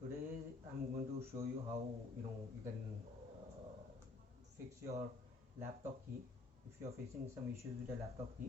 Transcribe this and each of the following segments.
Today I'm going to show you how you can fix your laptop key if you are facing some issues with the laptop key.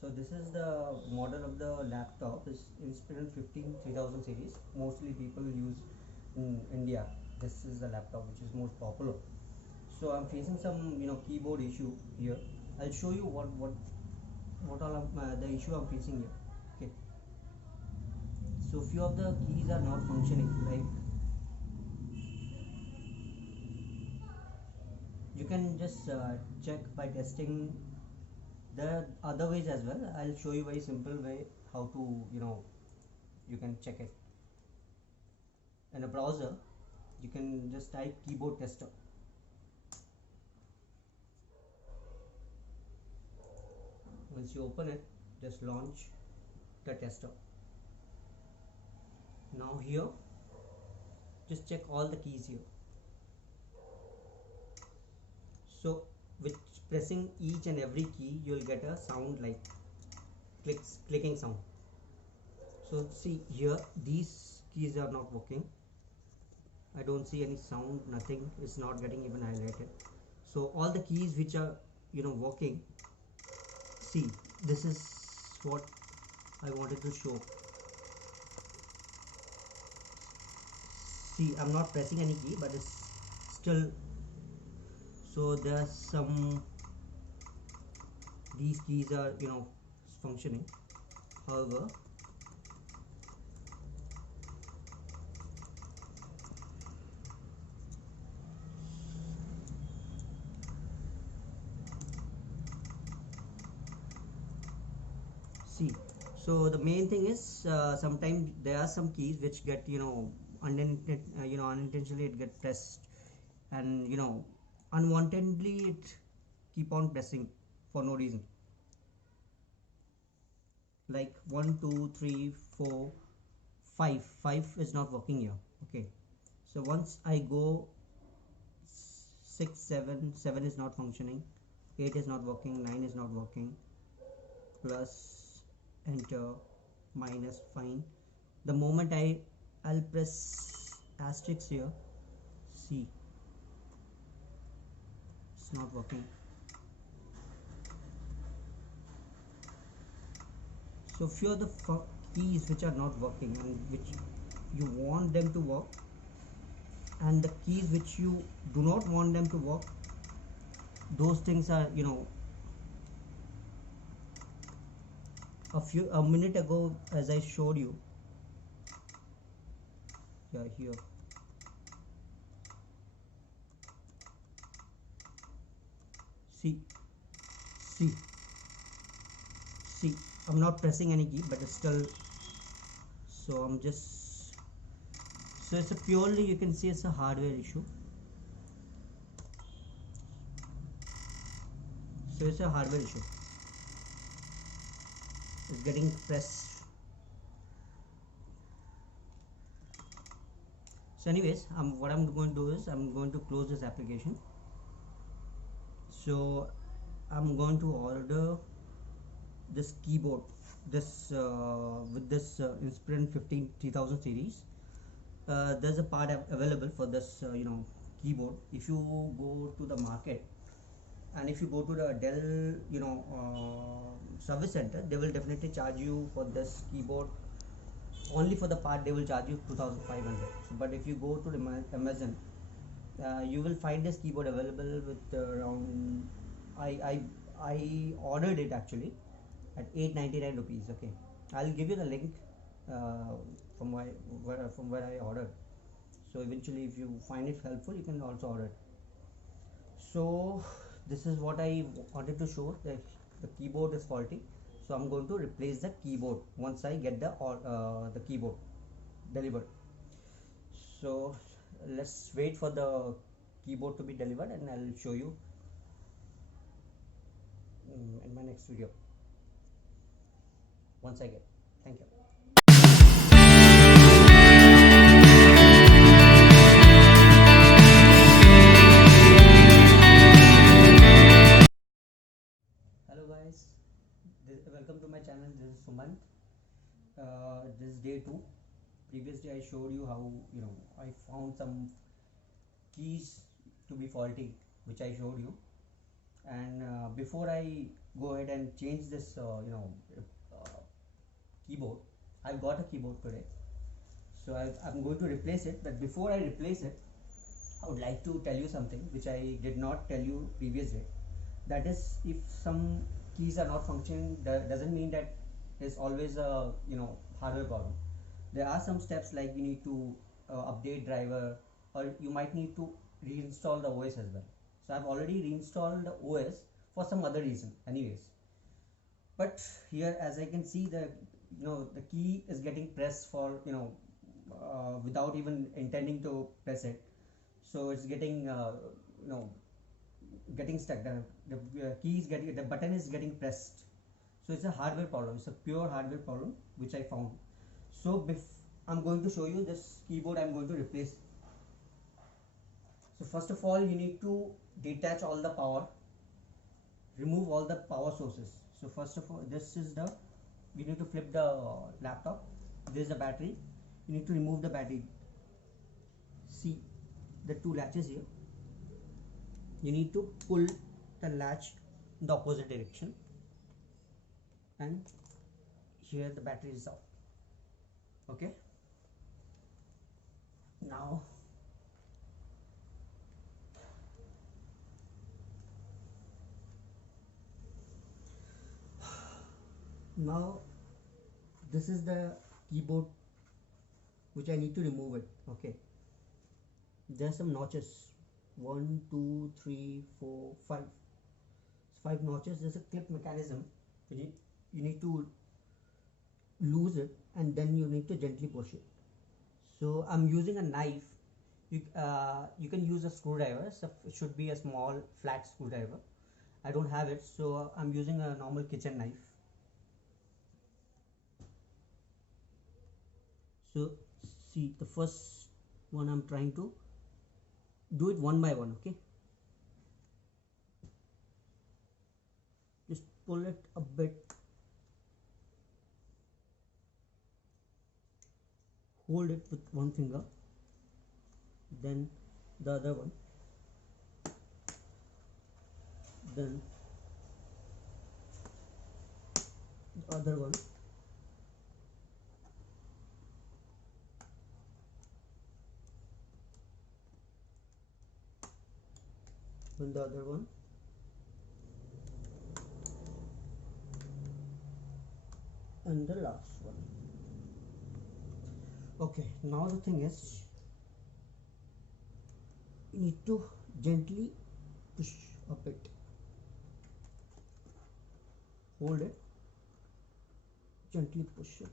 So this is the model of the laptop. Is Inspiron 15 3000 series. Mostly people use in India. This is the laptop which is most popular. So I'm facing some keyboard issue here. I'll show you what all of the issue I'm facing here. Okay. So few of the keys are not functioning, like you can just check by testing. There are other ways as well. I'll show you very simple way how to you can check it. In a browser you can just type keyboard tester. Once you open it, just launch the tester. Now here just check all the keys here. So with pressing each and every key you'll get a sound like clicking sound. So see here, these keys are not working. I don't see any sound, nothing is not getting even highlighted. So all the keys which are working, see, this is what I wanted to show. See, I'm not pressing any key but it's still, so there's some, these keys are functioning. However, see, so the main thing is sometimes there are some keys which get unintentionally it get pressed, and unwantedly it keep on pressing for no reason. Like 1 2 3 4 5 is not working here. Okay, so once I go 6 7 is not functioning, 8 is not working, 9 is not working, plus, enter, minus, fine. The moment I'll press asterisk here, see, it's not working. So few of the keys which are not working and which you want them to work, and the keys which you do not want them to work, those things are a minute ago, as I showed you. Yeah, here. See, I'm not pressing any key but it's still, so I'm just, so it's a purely, you can see it's a hardware issue. So it's a hardware issue, it's getting pressed. So anyways, what I'm going to do is I'm going to close this application. So I'm going to order this keyboard, this with this Inspiron 15 3000 series. There's a part available for this keyboard. If you go to the market and if you go to the Dell service center, they will definitely charge you for this keyboard. Only for the part they will charge you 2500. But if you go to the Amazon, you will find this keyboard available with around, I ordered it actually at 899 rupees. Okay, I'll give you the link from where I ordered. So eventually if you find it helpful, you can also order it. So this is what I wanted to show, that the keyboard is faulty. So I'm going to replace the keyboard once I get the keyboard delivered. So let's wait for the keyboard to be delivered and I'll show you in my next video once I get. Thank you. Hello guys, welcome to my channel. This is Sumant. This is day 2. previously I showed you how, I found some keys to be faulty, which I showed you. And before I go ahead and change this uh, keyboard, I've got a keyboard today, so I'm going to replace it. But before I replace it, I would like to tell you something which I did not tell you previously. That is, if some keys are not functioning, that doesn't mean that there's always a hardware problem. There are some steps like you need to update driver, or you might need to reinstall the OS as well. So I've already reinstalled the OS for some other reason anyways. But here, as I can see, the key is getting pressed for without even intending to press it. So it's getting you know getting stuck. The key is getting, the button is getting pressed. So it's a hardware problem. It's a pure hardware problem which I found. So I'm going to show you this keyboard I'm going to replace. So first of all, you need to detach all the power, remove all the power sources. So first of all, this is the, you need to flip the laptop. This is the battery. You need to remove the battery. See the two latches here. You need to pull the latch in the opposite direction, and here the battery is out. Okay, now this is the keyboard which I need to remove it. Okay, there are some notches, 1 2 3 4 5 notches. There's a clip mechanism. You need to loose it, and then you need to gently push it. So I'm using a knife. You can use a screwdriver, so it should be a small flat screwdriver. I don't have it, so I'm using a normal kitchen knife. So see, the first one I'm trying to do it one by one. Okay, just pull it a bit, hold it with one finger, then the other one, then the other one, then the other one, and the last one. Okay, now the thing is, you need to gently push a bit, hold it, gently push it.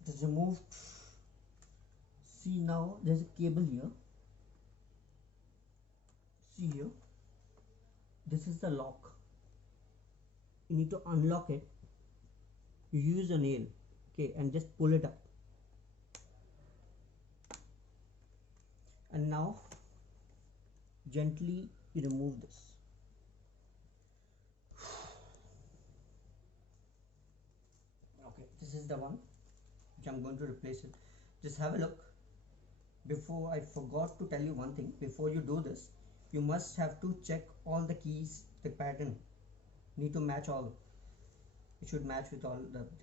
It is removed. See, now there's a cable here. See here, this is the lock. You need to unlock it. You use a nail, okay, and just pull it up. And now gently you remove this. Okay, this is the one which I'm going to replace it. Just have a look. Before, I forgot to tell you one thing. Before you do this, you must have to check all the keys, the pattern need to match all. It should match with all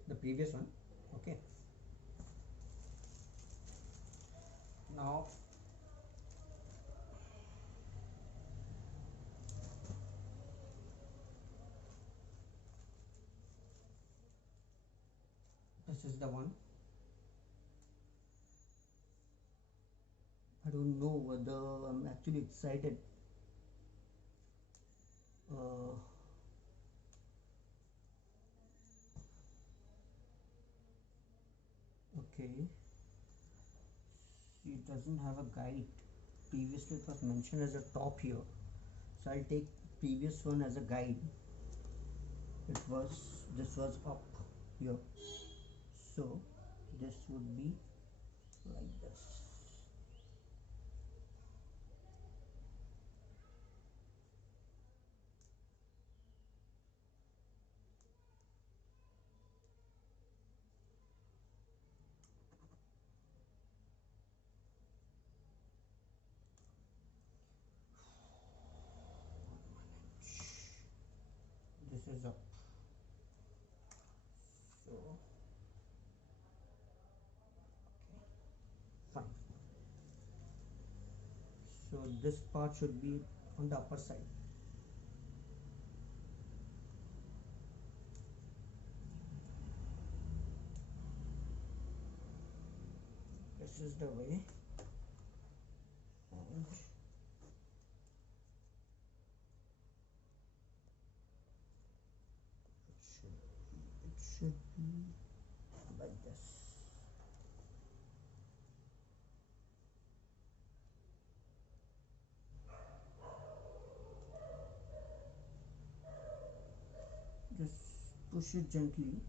the previous one. Okay, now this is the one. I don't know whether I'm actually excited. Uh, okay, see, it doesn't have a guide. Previously, it was mentioned as a top here, so I'll take previous one as a guide. This was up here, so this would be like this. This is up, so okay, fine. So this part should be on the upper side. This is the way, and it should be like this. Just push it gently.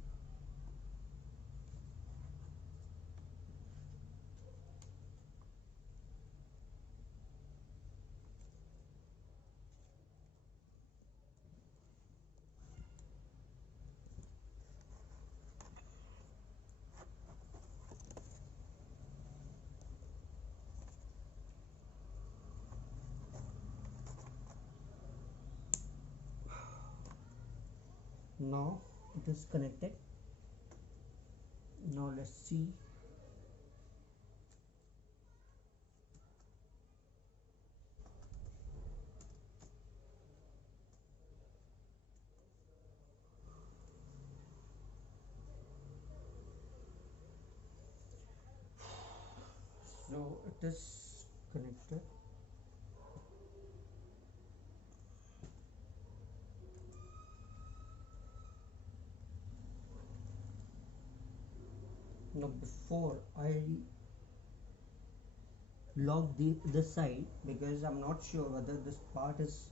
Now it is connected. Now let's see. So it is connected. Now before I log this side, because I'm not sure whether this part is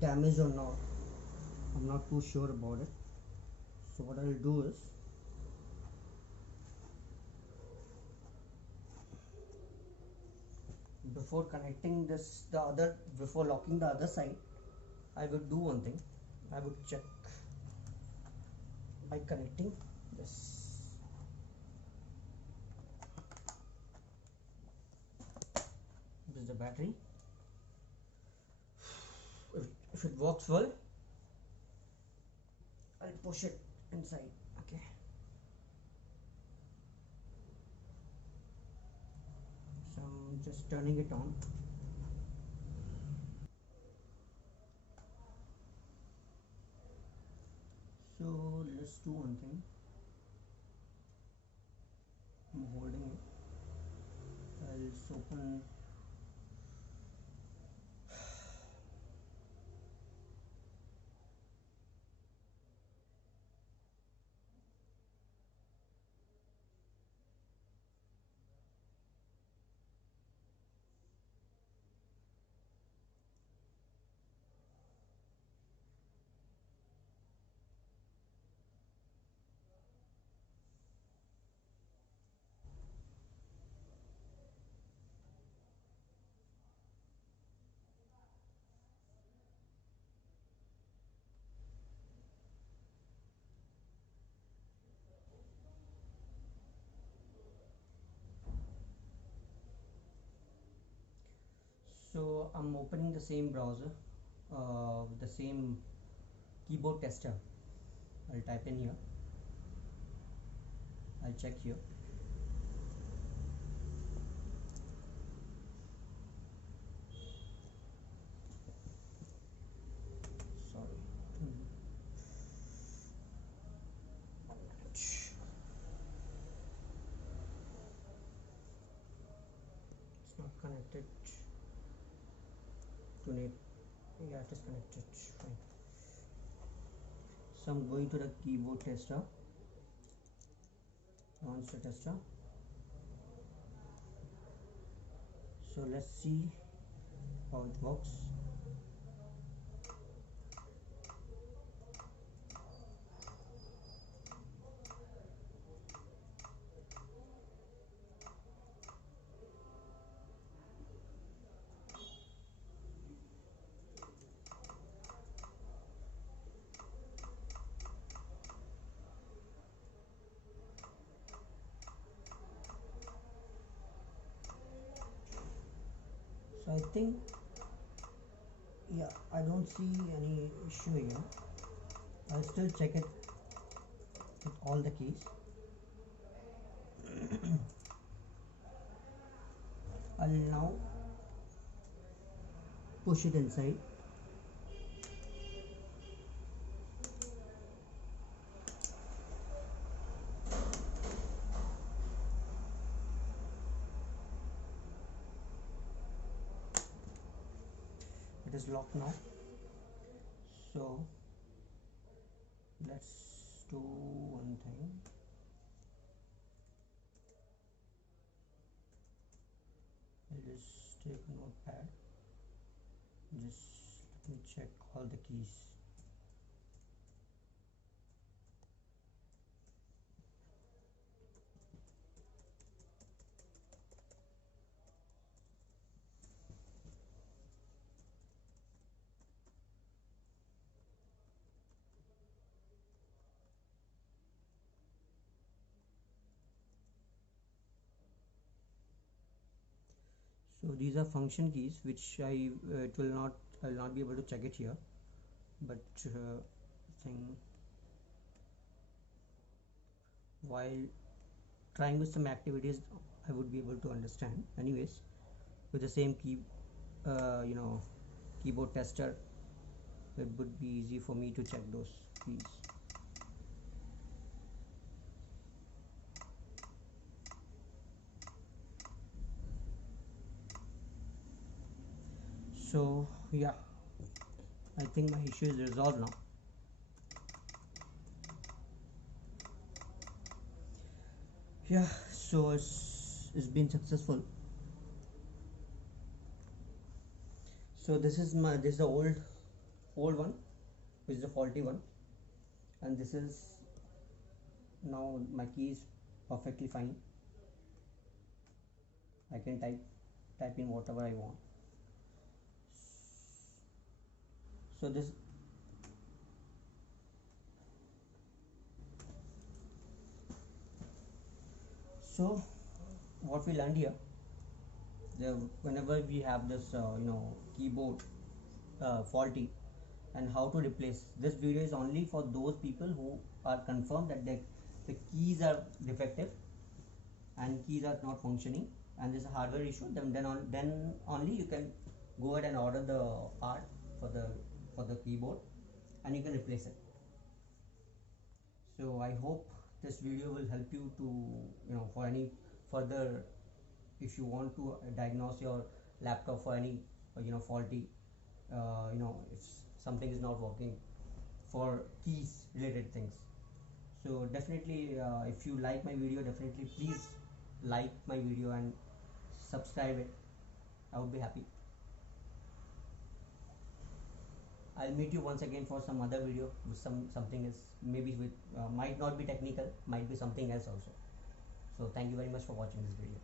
damaged or not. I'm not too sure about it. So what I'll do is, before connecting this before locking the other side, I would do one thing. I would check by connecting this. This is the battery. If it works well, I'll push it inside. Okay. So I'm just turning it on. So let's do one thing. I'm holding it. I'll just open. So I'm opening the same browser with the same keyboard tester. I'll type in here. I'll check here. Sorry. connected to net. Yeah, it is connected. Fine. So I'm going to the keyboard tester, launch the tester. So let's see how it works. So I think, yeah, I don't see any issue here. I'll still check it with all the keys. I'll now push it inside. It is locked now. So let's do one thing. I'll just take a notepad. Just let me check all the keys. So these are function keys, which I'll not be able to check it here, but thing while trying with some activities I would be able to understand. Anyways, with the same keyboard tester, it would be easy for me to check those keys. So yeah, I think my issue is resolved now. Yeah, so it's been successful. So this is the old one, which is the faulty one, and this is now my key is perfectly fine. I can type in whatever I want. So this so what we learned here, whenever we have this keyboard faulty, and how to replace. This video is only for those people who are confirmed that the keys are defective and keys are not functioning and there's a hardware issue. Then only you can go ahead and order the part for the keyboard and you can replace it. So I hope this video will help you to for any further, if you want to diagnose your laptop for any faulty if something is not working for keys related things. So definitely if you like my video, definitely please like my video and subscribe it. I would be happy. I'll meet you once again for some other video with something else, maybe with might not be technical, might be something else also. So thank you very much for watching this video.